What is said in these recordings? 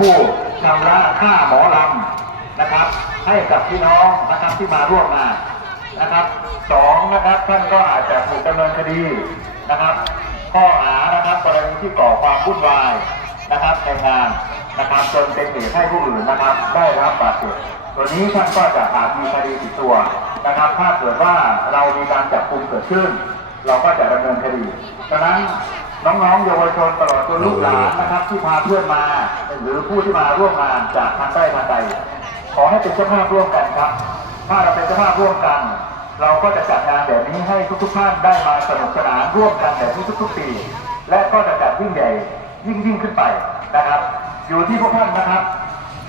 ผู้ชำระค่าหมอลำนะครับ ให้กับพี่น้องนะครับที่มาร่วมงานนะครับสองนะครับท่านก็อาจจะถูกดำเนินคดีนะครับ ข้อหานะครับกรณีที่ก่อความวุ่นวายนะครับในงานนะครับจนเป็นเหตุให้ผู้อื่นนะครับ ได้รับบาดเจ็บตัวนี้ท่านก็จะอาจมีคดีติดตัวนะครับ ถ้าเกิดว่าเรามีการจับกุมเกิดขึ้น เราก็จะดำเนินคดีดังนั้น น้องๆเยาวชนตลอดตัวลูกหลานนะครับ ที่พาเพื่อนมา หรือผู้ที่มาร่วมงานจากทางใต้ทางใดขอให้เป็นเจ้าภาพร่วมกันครับ ถ้าเราเป็นเจ้าภาพร่วมกัน เราก็จะจัดงานแบบนี้ให้ทุกๆท่านได้มาสนุกสนานร่วมกันแบบนี้ทุกๆปี และก็จะจัดยิ่งใหญ่ยิ่งยิ่งขึ้นไปนะครับ อยู่ที่พวกท่านนะครับ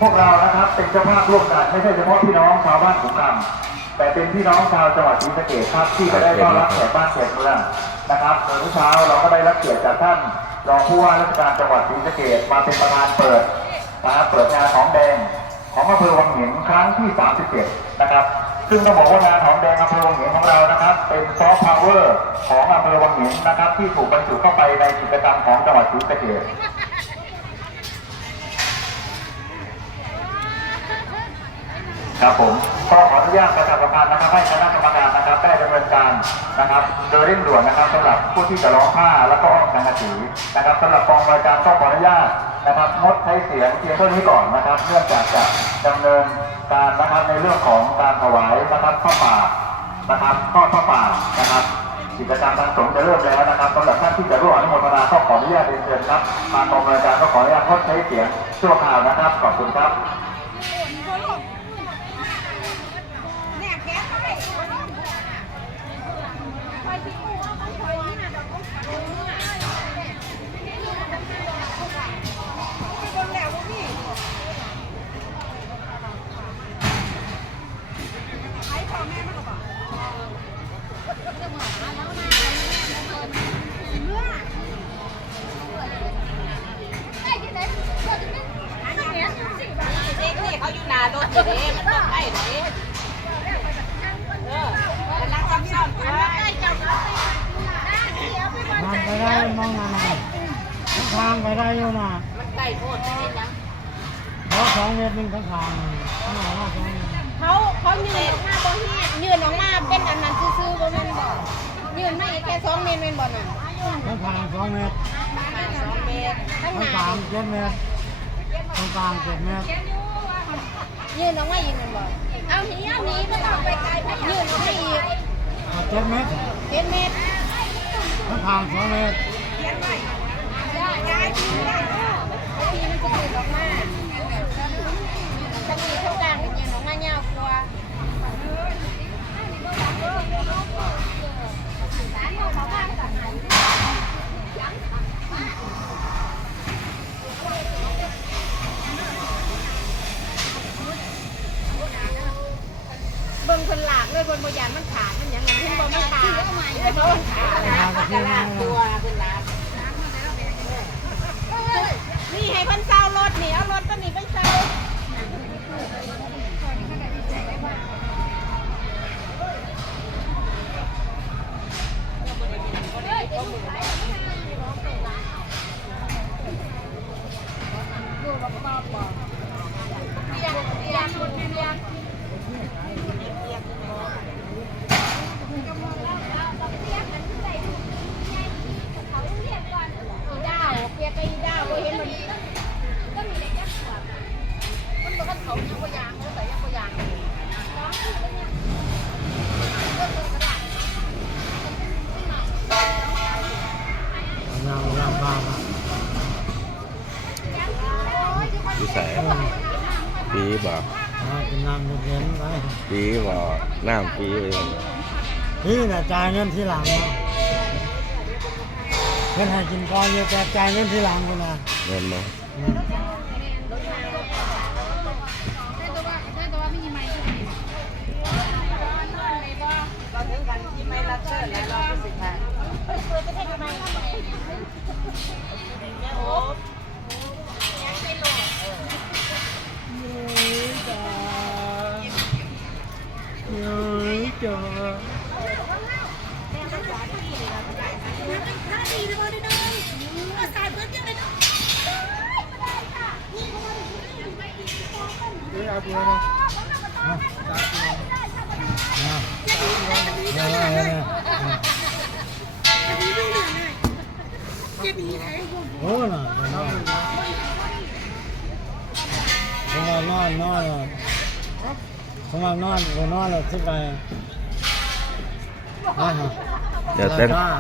พวกเรานะครับเป็นเจ้าภาพร่วมกันไม่ใช่เฉพาะพี่น้องชาวบ้านขุนคำ แต่เป็นพี่น้องชาวจังหวัดศรีสะเกษครับที่จะได้ต้อนรับแขกบ้านแขกเมืองนะครับเมื่อเช้าเราก็ได้รับเกียรติจากท่านรองผู้ว่าราชการจังหวัดศรีสะเกษมาเป็นประธานเปิดนะครับเปิดงานของแดงของอำเภอวังหินครั้งที่ 37 นะครับ ซึ่งต้องบอกว่างานหอมแดงอำเภอวังหินของเรานะครับ เป็นซอฟต์พาวเวอร์ของอำเภอวังหินนะครับ ที่ถูกบรรจุเข้าไปในกิจกรรมของจังหวัดศรีสะเกษ ครับผมก็ขออนุญาตประชาสัมพันธ์นะครับให้คณะกรรมการนะครับได้ดำเนินการนะครับ โดยเร่งด่วนนะครับสำหรับผู้ที่จะร้องผ้าแล้วก็อ้อมสังกะสีนะครับสำหรับกองบริการก็ขออนุญาตนะครับงดใช้เสียงเพียงเท่านี้ก่อนนะครับเนื่องจากจะดำเนินการนะครับในเรื่องของการถวายนะครับข้าป่านะครับทอดผ้าป่านะครับกิจกรรมทางสงฆ์จะเริ่มแล้วนะครับสำหรับท่านที่จะร่วมอนุโมทนาก็ขออนุญาตเรียนเชิญครับทางกองบริการก็ขออนุญาตงดใช้เสียงชั่วคราวนะครับขอบคุณครับ everyone. ทางไปได้อยู่นะมันใกล้โพดจะเห็นยังเพราะสองเมตรหนึ่งทางทางข้างหน้าว่าสองเมตรเขาเขายืนออกมาบ่เฮียยืนออกมาเป็นอันนั้นซื่อๆบ่แม่นบ่ยืนมาอีกแค่สองเมตรแม่นบ่น่ะทางทางสองเมตรสองเมตรข้างทางหน้ากลางเจ็ดเมตรตรงกลางเจ็ดเมตรยืนออกมาอีกแม่นบ่เอาหนีเอาหนีบ่ต้องไปไกลไปยืนออกมาอีกเจ็ดเมตรเจ็ดเมตรทางทางสองเมตร บิ่งคนหลากเลยบนบยานมันขาดมันหยังไงเห็นบ่มันขาดเห็นบ่มันขาด ทางที่นั่ง ตัวขึ้นน้ นี่ให้เพิ่นเซารถนี่เอารถตัวนี้ไปเซาดาวเปียกไอ้ดาวบ่เห็นมันก็มีเล็กยักษ์ขวบมันบอกว่าเขายังบ่ยางเขาใส่ยังบ่ยาง ยางยางบ้าง วิสัยปีบอกเป็นนางเย็นไปปีบอกน้ำปีไปนี่นะจ่ายเงินทีหลังนะเงินให้กินก่อนเยอะแต่จ่ายเงินทีหลังกูนะเงินเนาะำเราถึงกันที่ไม่รับเชิญแล้วรอผู้สิทธิ์ค่ะแม่โอ๊บ เฮ้ยจ้า ถ้าดีเลยบ่ได้เลยเอาสายเบิดจังเลยเนาะนี่ก็บ่ได้าปี นะฮะนะนะนะนะโอ้น่ะนอนผมว่านอนนอนผมว่านอนผมนอนแล้วขึ้นไปอ่าฮะเดี๋ยวเต้น